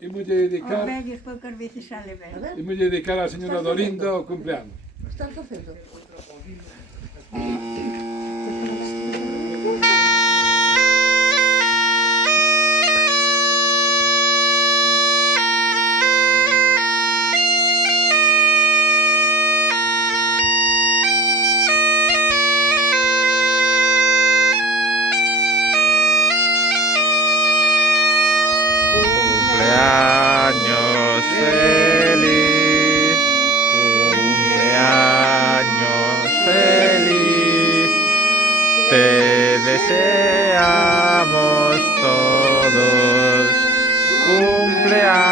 Imos dedicar, Os vellos poucas veces sale ben. imos dedicar á señora Dorinda o cumpleanos. Están facendo. Cumpleaños feliz, cumpleaños feliz, te deseamos todos cumpleaños